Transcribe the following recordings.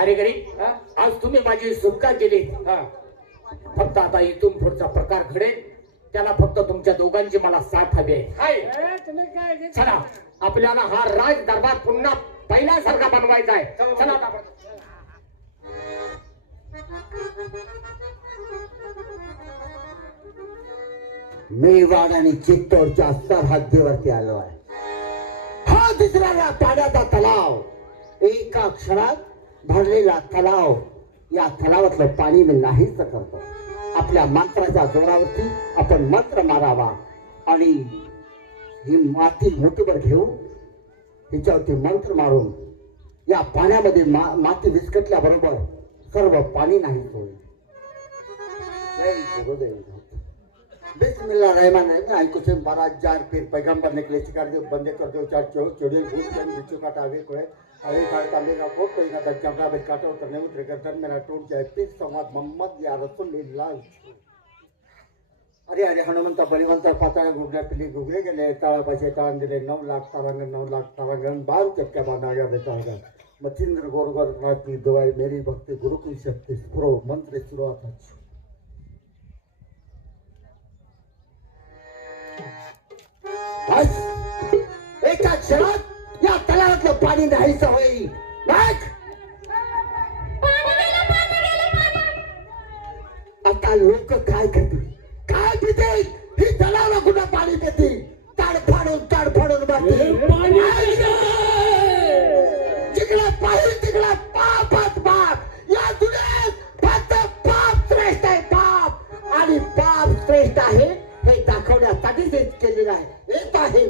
भारेकरी हा? आज तुम्ही माझी सुटका केली हा? फक्त आता इथून पुढचा प्रकार घडेल. त्याला फक्त तुमच्या दोघांची मला साथ हवी आहे. हाय! चला आपल्याला हा राज दरबार पुन्हा पहिल्यासारखा बनवायचा आहे. चला. मेवाड आणि चित्तोडच्या सरहद्दीवरती आलो आहे. हा दिसणारा पाण्याचा तलाव. एका क्षणात भरलेला तलाव या तलावातलं पाणी मी नाहीच करतो. आपल्या मंत्राच्या जोरावरती आपण मंत्र मारावा आणि ही माती मुठीवर घेऊन हिच्यावरती मंत्र मारून या पाण्यामध्ये मा, माती विस्कटल्याबरोबर सर्व पाणी नाही होईल जय गुरुदेव. बिस्मिल्लाह रहमान आई कुछ पैगंबर निकले शिकार दे बंदे कर दो चार चो चोड़ियल भूत जन बिच्छू अरे खाए तांबे का कोट कोई का बच्चा बेट काटा उतरने उतरे कर तन मेरा टूट जाए पीर संवाद मोहम्मद या रसूलुल्लाह अरे अरे हनुमंत बलिवंत पाताळ गुगल्या पिली गुगले गेले तळापाशी तळण दिले नऊ लाख तारांगण नऊ लाख तारांगण बाल चक्क्या बांधाव्या बेताळगण मचिंद्र गोरगर राती दवाई मेरी भक्ति गुरु की शक्ति स्फुरो मंत्र सुरुवात अच्छी बस एका क्षणात पाणी नाहीच होईल बघ आता लोक काय करतील? काय पितील? ही तलावाला कुठं पाणी पितील ताड फाडून ताड फाडून. जिकडं पाहिजे तिकडं पापच पाप या दुनियेत फक्त पाप श्रेष्ठ आहे पाप. आणि पाप श्रेष्ठ आहे हे दाखवण्यासाठीच हे केलेलं आहे. येत आहे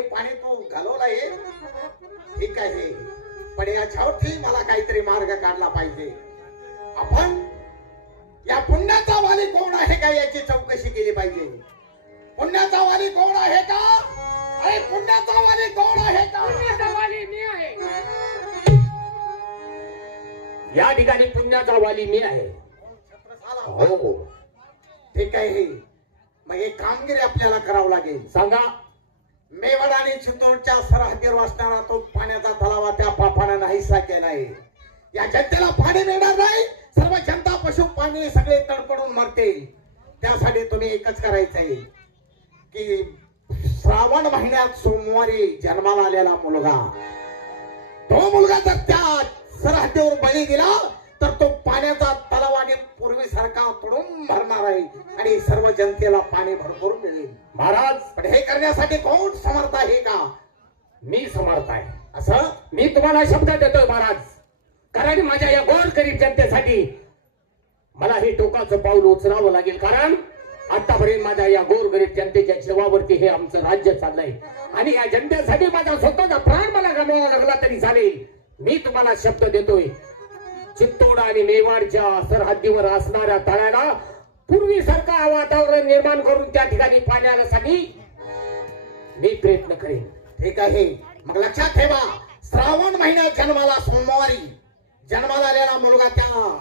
हे पाणी तू घालवलं आहे. ठीक आहे. पण याच्यावरती मला काहीतरी मार्ग काढला पाहिजे. आपण या पुण्याचा वाली कोण आहे का याची चौकशी केली पाहिजे? पुण्याचा वाली कोण आहे का? अरे पुण्याचा वाली कोण आहे का? या ठिकाणी पुण्याचा वाली मी आहे. हो. ठीक आहे. मग एक कामगिरी आपल्याला करावं लागेल. सांगा. मेवड आणि चितोडच्या सरहद्दीवर असणारा तो पाण्याचा तलावा त्या पापानं नाहीसा केला आहे या जनतेला पाणी मिळणार नाही. सर्व जनता पशु पाणी सगळे तडपडून मरते त्यासाठी तुम्ही एकच करायचं आहे की श्रावण महिन्यात सोमवारी जन्माला आलेला मुलगा तो मुलगा जर त्या सरहद्दीवर बळी गेला तर तो पाण्याचा तलावाने पूर्वीसारखा पडून भरणार आहे आणि सर्व जनतेला पाणी भरपूर मिळेल. महाराज! पण हे करण्यासाठी कोण समर्थ आहे का? मी समर्थ आहे. असं? मी तुम्हाला शब्द देतोय महाराज. कारण माझ्या या गोर गरीब जनतेसाठी मला हे टोकाचं पाऊल उचलावं लागेल. कारण आतापर्यंत माझ्या या गोरगरीब जनतेच्या जीवावरती हे आमचं राज्य चाललंय. आणि या जनतेसाठी माझा स्वतःचा प्राण मला गमवावा लागला तरी चालेल. मी तुम्हाला शब्द देतोय. चित्तोड आणि मेवाडच्या सरहद्दीवर असणाऱ्या तळ्याला पूर्वीसारखा वातावरण निर्माण करून त्या ठिकाणी पाण्यासाठी मी प्रयत्न करेन. ठीक आहे. मग लक्षात ठेवा. श्रावण महिन्यात जन्माला सोमवारी. जन्माला आलेला मुलगा त्या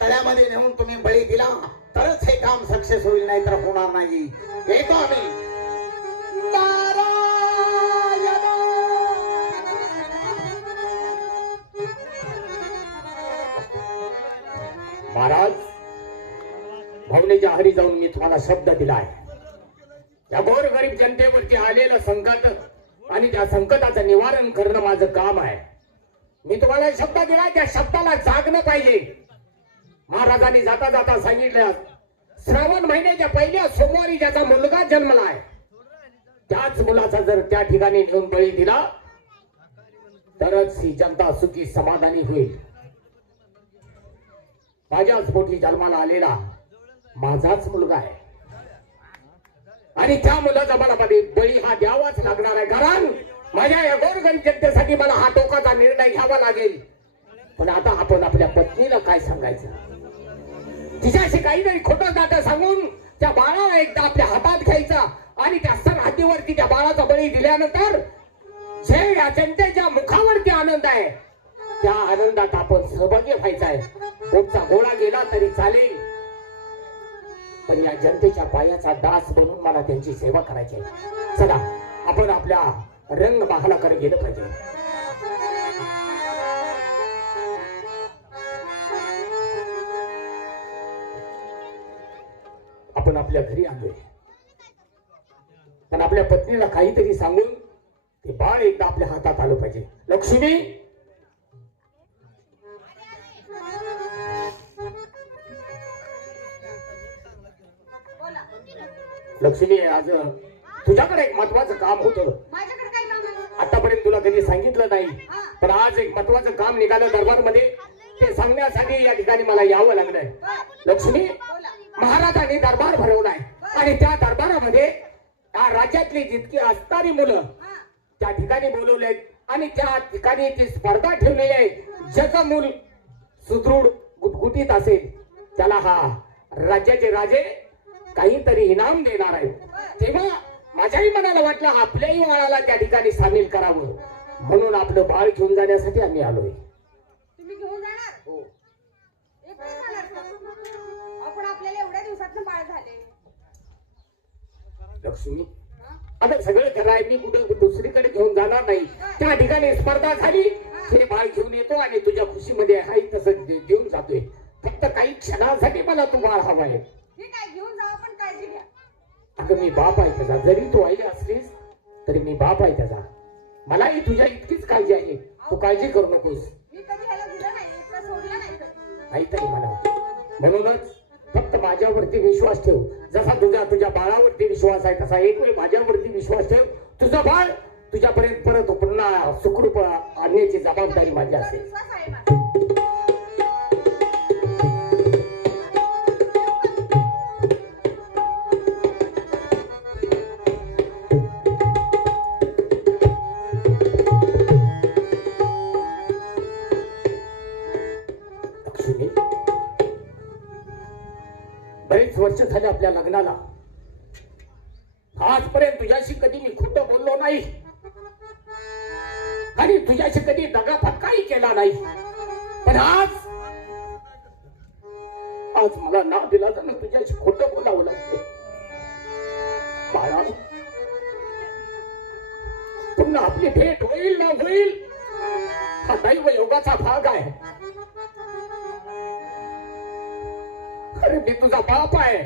तळ्यामध्ये नेऊन तुम्ही बळी दिला. तरच हे काम सक्सेस होईल नाही तर होणार नाही. येतो आम्ही. महाराज भावनेच्या हरी जाऊन मी तुम्हाला शब्द दिलाय. या गोरगरीब जनतेवरती आलेलं संकट आणि त्या संकटाचं निवारण करणं माझं काम आहे. मी तुम्हाला शब्द दिला त्या शब्दाला जागणं पाहिजे. महाराजांनी जाता जाता सांगितलं श्रावण महिन्याच्या पहिल्या सोमवारी ज्याचा मुलगा जन्मलाय त्याच मुलाचा जर त्या ठिकाणी नेऊन बळी दिला तरच ही जनता सुखी समाधानी होईल. माझ्याच पोटी जन्माला आलेला माझाच मुलगा आहे. आणि त्या मुलाचा मला मध्ये बळी हा द्यावाच लागणार आहे. कारण माझ्या या गोरगण जनतेसाठी मला हा टोकाचा निर्णय घ्यावा लागेल. पण आता आपण आपल्या पत्नीला काय सांगायचं? तिच्याशी काहीतरी खोटं नाटं सांगून त्या बाळाला एकदा आपल्या हातात घ्यायचा आणि त्या सरहद्दीवरती त्या बाळाचा बळी दिल्यानंतर जे या जनतेच्या मुखावरती आनंद आहे त्या आनंदात आपण सहभागी व्हायचा आहे. पोटचा गोळा गेला तरी चालेल. पण या जनतेच्या पायाचा दास बनून मला त्यांची सेवा करायची चला आपण आपल्या रंग बाहलाकडे गेलं पाहिजे. आपण आपल्या घरी आलोय. पण आपल्या पत्नीला काहीतरी सांगून ते बाळ एकदा आपल्या हातात आलं पाहिजे. लक्ष्मी! लक्ष्मी आज तुझ्याकडे एक महत्वाचं काम होतं. माझ्याकडे काय काम आहे आतापर्यंत तुला कधी सांगितलं नाही हा. पण आज एक महत्वाचं काम निघालं दरबारमध्ये. ते सांगण्यासाठी या ठिकाणी मला यावं लागलंय. लक्ष्मी बोला. महाराजांनी दरबार भरवलाय. आणि त्या दरबारामध्ये या राज्यातली जितकी असणारी मुलं हा. त्या ठिकाणी बोलवलेत आणि त्या ठिकाणी ती स्पर्धा ठेवलेली आहे. ज्याचं मूल सुदृढ गुटगुटीत असेल. त्याला हा राज्याचे राजे काहीतरी इनाम देणार आहे. तेव्हा माझ्याही मनाला वाटलं आपल्याही बाळाला त्या ठिकाणी सामील करावं. म्हणून आपलं बाळ घेऊन जाण्यासाठी आम्ही आलोय. हो. लक्ष्मी हा? आता सगळं खरं आहे मी कुठे दुसरीकडे घेऊन जाणार नाही. त्या ठिकाणी स्पर्धा झाली. ते बाळ घेऊन येतो आणि तुझ्या खुशीमध्ये आहे तसं देऊन जातोय. फक्त काही क्षणासाठी मला तू बाळ हवाय ठीक आहे घेऊन जावा पण काळजी घ्या अगं मी बाप आहे त्याचा. जरी तू आई असलीस तरी मी बाप आहे त्याचा. मलाही तुझ्या इतकीच काळजी आहे. तू काळजी करू नकोस. कधी काहीतरी मला. म्हणूनच फक्त माझ्यावरती विश्वास ठेव. जसा तुझ्या तुझ्या बाळावरती विश्वास आहे तसा एक वेळ माझ्यावरती विश्वास ठेव. तुझं बाळ तुझ्यापर्यंत परत पुन्हा सुखरूप आणण्याची जबाबदारी माझी तुझा असेल आहे. बरेच वर्ष झाले आपल्या लग्नाला. आजपर्यंत तुझ्याशी कधी मी खोट बोललो नाही. आणि तुझ्याशी कधी दगा फटकाही केला नाही. पण आज आज मला नाव दिला तर तुझ्याशी खोट बोलावं लागते बाळा पुन्हा आपली भेट होईल ना होईल? हा दैव योगाचा भाग आहे. अरे मी तुझा बाप आहे.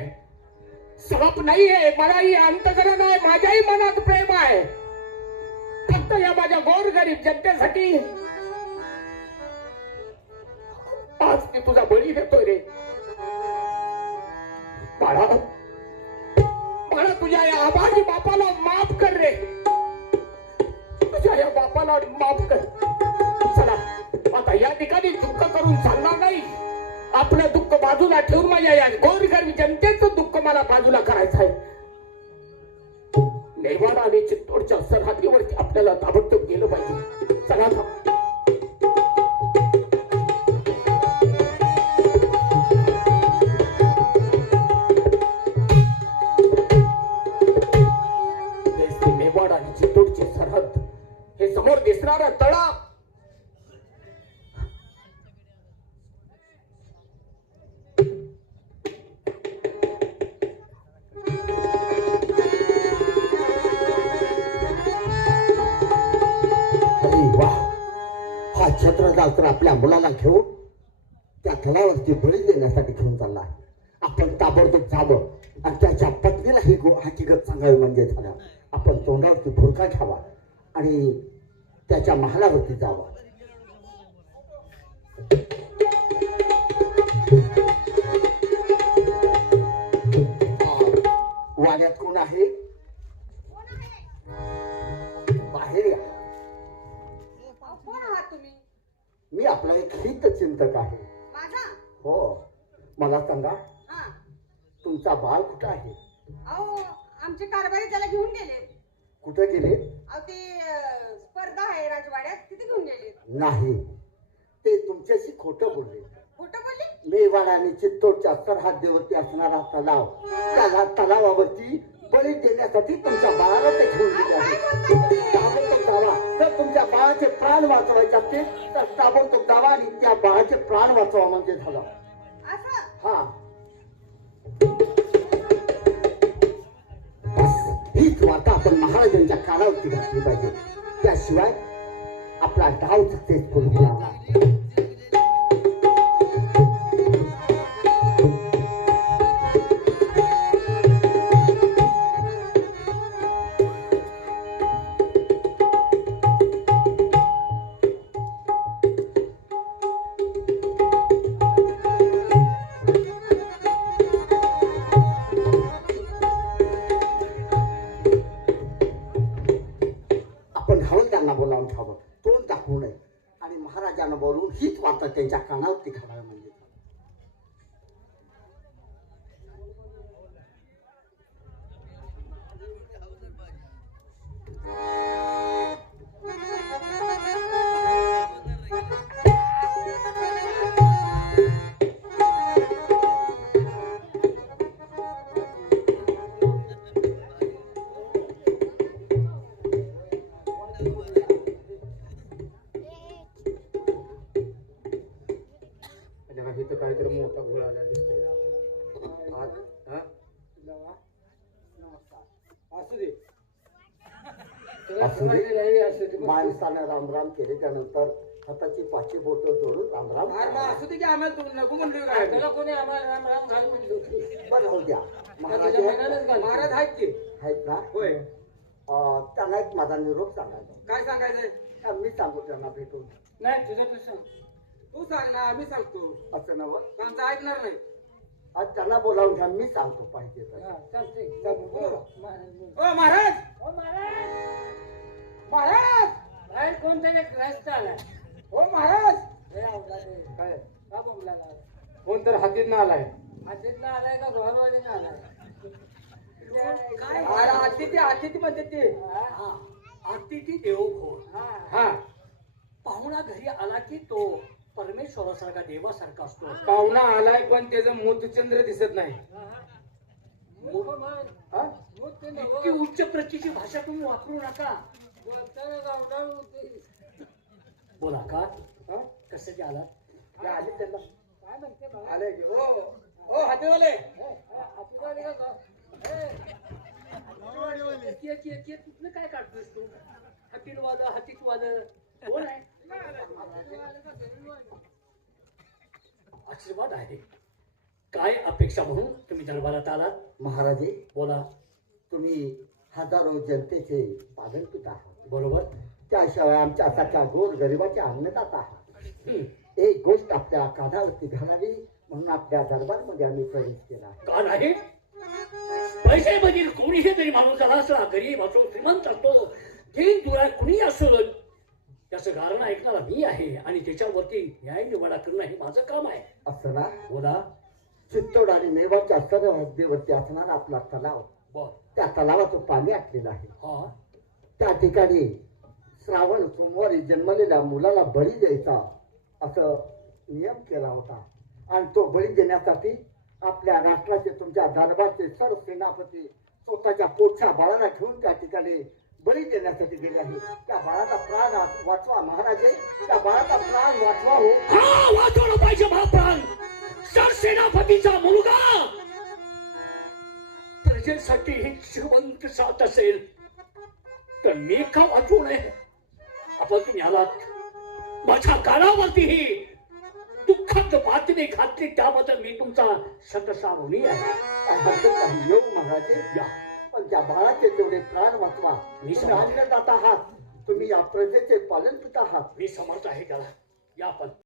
साप नाहीये मलाही अंतकरण आहे माझ्याही मनात प्रेम आहे. फक्त या माझ्या गोरगरीब जनतेसाठी. आज मी तुझा बळी देतोय रे. बाळा बाळा तुझ्या या आबाजी बापाला माफ कर रे. तुझ्या या बापाला माफ कर. चला आता या ठिकाणी दुःख करून चालणार नाही. आपलं दुःख बाजूला ठेवून माझ्या या गोरगरीब जनतेचं दुःख मला बाजूला करायचं आहे. नेवाडा आणि चित्तोडच्या सरहद्दीवरती आपल्याला ताबडतोब गेलं पाहिजे. चला आता. मेवाड आणि चित्तोडची सरहद हे समोर दिसणारा तळा हा तर आपल्या मुलाला घेऊन त्या तलावरती बळी देण्यासाठी घेऊन चालला आहे. आपण ताबडतोब जावं आणि त्याच्या पत्नीला ही गो- हकीकत सांगावी म्हणजे झालं. आपण तोंडावरती फुरका घ्यावा आणि त्याच्या महालावरती जावं. वाड्यात कोण आहे? बाहेर या. मी आपला एक हित चिंतक आहे. माझा? हो. मला सांगा हा. तुमचा बाळ कुठं आहे? अहो आमचे कारभारी त्याला घेऊन गेले कुठे गेले? अहो ते अं, स्पर्धा आहे राजवाड्यात तिथे घेऊन गेले नाही. ते तुमच्याशी खोटं बोलले. खोटं बोलले? मेवाड आणि चित्तोडच्या सरहद्दीवरती असणारा तलाव त्या तलावावरती बळी देण्यासाठी तुमच्या बाळाला ते घेऊन गेले आहे ताबडतोब जावा जर तुमच्या बाळाचे प्राण वाचवायचे असतील तर ताबडतोब जावा आणि त्या बाळाचे प्राण वाचवा म्हणजे झालं. हा. हीच वार्ता आपण महाराजांच्या कानावरती घातली पाहिजे. त्याशिवाय आपला डाव सक्सेसफुल होणार हीच वार्ता त्यांच्या कानावरती घालावी म्हणजे त्यानंतर हाताची पाची बोट जोडून रामराम असू दे की आम्हाला तू नको म्हणलो काय कोणी आम्हाला राम राम घाल म्हणलो बरं द्या. महाराज महाराज आहेत की? आहेत ना? होय. अं, त्यांना एक माझा निरोप सांगायचा काय सांगायचंय? हा, मी सांगू त्यांना भेटून. नाही तुझं तू सांग तू सांग ना आम्ही सांगतो. असं नवं आमचं ऐकणार नाही. आज त्यांना बोलावून घ्या मी सांगतो पाहिजे तर. ओ महाराज महाराज! बाहेर कोणतरी ग्रस्त आलाय हो महाराज. काय कोण तर हातीत ना आलाय. हातीत ना आलाय का घरवाले ना आलाय? काय? अतिथी अतिथी म्हणते ते अतिथी देवो हा. पाहुणा घरी आला की तो परमेश्वरासारखा देवासारखा असतो. पाहुणा आलाय पण त्याचं मूतचंद्र दिसत नाही. हा? इतकी उच्च प्रतीची भाषा तुम्ही वापरू नका. बोला का? हा? कसं आला? ते आले त्यांना. आले की हो हो हातीवाले. येत कुठलं काय काढतोस तू? हातीत वाद हातीत वाद कोण आहे? आशीर्वाद आहे. काय अपेक्षा म्हणून तुम्ही दरबारात आलात? महाराजे बोला. तुम्ही हजारो जनतेचे पालनपूत आहात. बरोबर? त्याशिवाय आमच्यासारख्या गोर गरिबाच्या अन्नदाता आहात. एक गोष्ट आपल्या कानावरती घालावी म्हणून आपल्या दरबारमध्ये आम्ही प्रवेश केला का नाही? पैसे मधील कोणीही तरी माणूस झाला असला गरीब असो श्रीमंत असतो दीन दुरा कुणी असो त्याचं कारण ऐकणारा मी आहे आणि त्याच्यावरती न्याय निवाडा करणं हे माझं काम आहे. असं ना? बोला. चित्तोड आणि मेवाच्या सर्व हद्दीवरती असणारा आपला तलाव त्या तलावाचं पाणी आटलेलं आहे. हा. त्या ठिकाणी श्रावण सोमवारी जन्मलेल्या मुलाला बळी द्यायचा असं नियम केला होता. आणि तो बळी देण्यासाठी आपल्या राष्ट्राचे तुमच्या दरबारचे सर्व सेनापती स्वतःच्या पोटच्या बाळाला घेऊन त्या ठिकाणी बळी देण्यासाठी गेले आहे. त्या बाळाचा प्राण वाचवा महाराजे. त्या बाळाचा प्राण वाचवा हो वाचवलं पाहिजे महाप्राण. सरसेनापतीचा मुलगा प्रजेसाठी ही जिवंत साथ असेल तर मी का वाचवू नये? आपण तुम्ही आलात माझ्या कानावरती ही दुःखात बातमी घातली त्याबद्दल मी तुमचा शतसा ऋणी आहे. काय हरकत नाही येऊ महाराजे या. पण त्या बाळाचे तेवढे प्राण वाचवा. मी अन्नदाता आहात. तुम्ही या प्रजेचे पालन आहात. मी समर्थ आहे त्याला. या पण